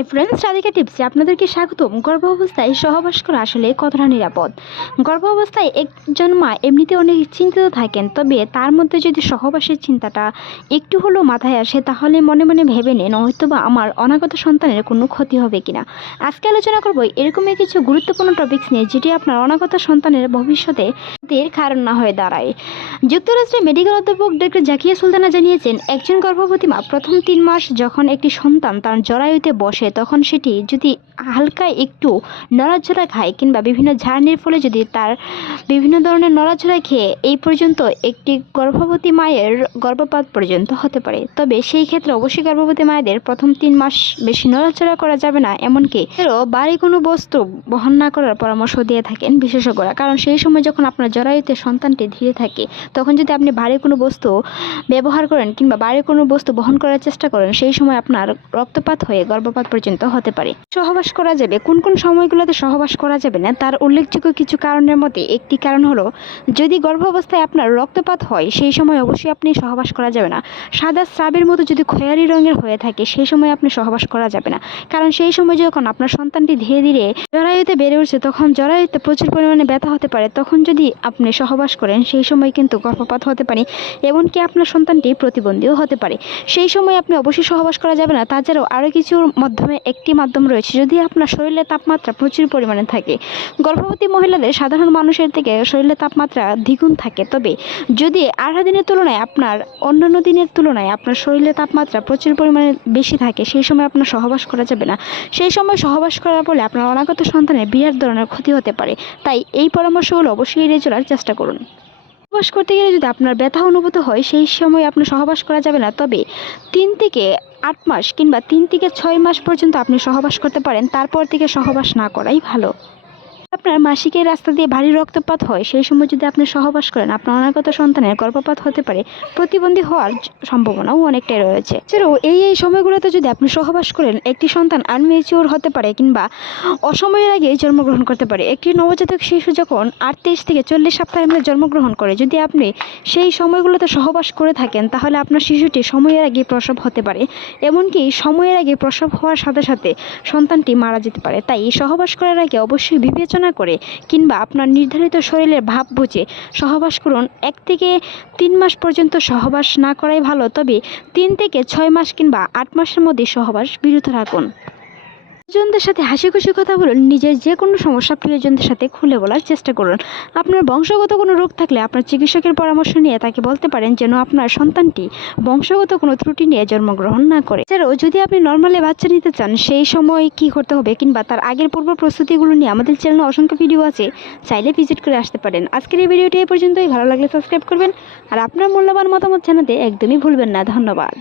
Hi friends Radhika টিপসে আপনাদেরকে স্বাগতম। গর্ভ অবস্থায় সহবাস করা আসলে কতটা নিরাপদ? গর্ভ অবস্থায় একজন মা এমনিতে অনেক চিন্তিত থাকেন, তবে তার মধ্যে যদি সহবাসের চিন্তাটা একটু হলেও মাথায় আসে, তাহলে মনে মনে ভেবে নেন হয়তো বা আমার অনাগত সন্তানের কোনো ক্ষতি হবে কিনা। আজকে আলোচনা করব এরকমই কিছু গুরুত্বপূর্ণ টপিকস নিয়ে, যেটি আপনার অনাগত সন্তানের ভবিষ্যতে এর কারণ না হয়ে দাঁড়ায়। যুক্তরাষ্ট্রের মেডিকেল অধ্যাপক ডক্টর জাকিয়া সুলতানা জানিয়েছেন, একজন গর্ভবতী মা প্রথম তিন মাস যখন একটি সন্তান তার জরায়ুতে বসে তখন সেটি যদি হালকা একটু নড়াচড়া খায় কিংবা বিভিন্ন ঝাড়নির ফলে যদি তার বিভিন্ন ধরনের নড়াচড়া খেয়ে এই পর্যন্ত একটি গর্ভবতী মায়ের গর্ভপাত পর্যন্ত হতে পারে। তবে সেই ক্ষেত্রে অবশ্যই গর্ভবতী মায়েদের প্রথম তিন মাস বেশি নড়াচড়া করা যাবে না, এমনকি এরও বাড়ি কোনো বস্তু বহন না করার পরামর্শ দিয়ে থাকেন বিশেষজ্ঞরা। কারণ সেই সময় যখন আপনার জরায়ুতে সন্তানটি ধীরে থাকে, তখন যদি আপনি ভারী কোনো বস্তু ব্যবহার করেন কিংবা বাইরে কোনো বস্তু বহন করার চেষ্টা করেন, সেই সময় আপনার রক্তপাত হয়ে গর্ভপাত পর্যন্ত হতে পারে। সহবাস করা যাবে। কোন কোন সময়গুলোতে সহবাস করা যাবে না, তার উল্লেখযোগ্য কিছু কারণের মধ্যে একটি কারণ হলো, যদি গর্ভাবস্থায় আপনার রক্তপাত হয়, সেই সময় অবশ্যই আপনি সহবাস করা যাবে না। সাদা স্রাবের মতো যদি খয়েরি রঙের হয়ে থাকে, সেই সময় আপনি সহবাস করা যাবে না। কারণ সেই সময় যখন আপনার সন্তানটি ধীরে ধীরে জরায়ুতে বেড়ে উঠছে, তখন জরায়ুতে প্রচুর পরিমাণে ব্যথা হতে পারে। তখন যদি আপনি সহবাস করেন, সেই সময় কিন্তু গর্ভপাত হতে পারে, এমনকি আপনার সন্তানটি প্রতিবন্ধীও হতে পারে। সেই সময় আপনি অবশ্যই সহবাস করা যাবে না। তাছাড়াও আরও কিছুর মাধ্যমে একটি মাধ্যম রয়েছে। যদি আপনার শরীরে তাপমাত্রা প্রচুর পরিমাণে থাকে, গর্ভবতী মহিলাদের সাধারণ মানুষের থেকে শরীরে তাপমাত্রা দ্বিগুণ থাকে। তবে যদি আঠারো দিনের তুলনায় আপনার অন্যান্য দিনের তুলনায় আপনার শরীরে তাপমাত্রা প্রচুর পরিমাণে বেশি থাকে, সেই সময় আপনার সহবাস করা যাবে না। সেই সময় সহবাস করার ফলে আপনার অনাগত সন্তানের বিরাট ধরনের ক্ষতি হতে পারে। তাই এই পরামর্শগুলো অবশ্যই এড়িয়ে চলার চেষ্টা করুন। সহবাস করতে গেলে যদি আপনার ব্যথা অনুভূত হয়, সেই সময় আপনার সহবাস করা যাবে না। তবে তিন থেকে আট মাস কিংবা তিন থেকে ছয় মাস পর্যন্ত আপনি সহবাস করতে পারেন। তারপর থেকে সহবাস না করাই ভালো। আপনার মাসিকের রাস্তা দিয়ে ভারী রক্তপাত হয়, সেই সময় যদি আপনি সহবাস করেন, আপনার অনাগত সন্তানের গর্ভপাত হতে পারে, প্রতিবন্ধী হওয়ার সম্ভাবনাও অনেকটাই রয়েছে। এছাড়াও এই এই সময়গুলোতে যদি আপনি সহবাস করেন, একটি সন্তান আনমেচিওর হতে পারে কিংবা অসময়ের আগে জন্মগ্রহণ করতে পারে। একটি নবজাতক শিশু যখন আটত্রিশ থেকে চল্লিশ সপ্তাহের মধ্যে জন্মগ্রহণ করে, যদি আপনি সেই সময়গুলোতে সহবাস করে থাকেন, তাহলে আপনার শিশুটি সময়ের আগে প্রসব হতে পারে। এমনকি সময়ের আগে প্রসব হওয়ার সাথে সাথে সন্তানটি মারা যেতে পারে। তাই সহবাস করার আগে অবশ্যই বিবেচনা করে কিংবা আপনার নির্ধারিত শরীরের ভাব বুঝে সহবাস করুন। এক থেকে তিন মাস পর্যন্ত সহবাস না করাই ভালো, তবে তিন থেকে ছয় মাস কিংবা আট মাসের মধ্যে সহবাস বিরত রাখুন। প্রিয়জনদের সাথে হাসি খুশি কথা বলুন, নিজের যে কোনো সমস্যা প্রিয়জনদের সাথে খুলে বলার চেষ্টা করুন। আপনার বংশগত কোনো রোগ থাকলে আপনার চিকিৎসকের পরামর্শ নিয়ে তাকে বলতে পারেন যেন আপনার সন্তানটি বংশগত কোনো ত্রুটি নিয়ে জন্মগ্রহণ না করে। এছাড়াও যদি আপনি নর্মালি বাচ্চা নিতে চান, সেই সময় কি করতে হবে কিংবা তার আগের পূর্ব প্রস্তুতিগুলো নিয়ে আমাদের চ্যানেলে অসংখ্য ভিডিও আছে, চাইলে ভিজিট করে আসতে পারেন। আজকের এই ভিডিওটি এই পর্যন্তই। ভালো লাগলে সাবস্ক্রাইব করবেন। আর আপনার মূল্যবান মতামত জানাতে একদমই ভুলবেন না। ধন্যবাদ।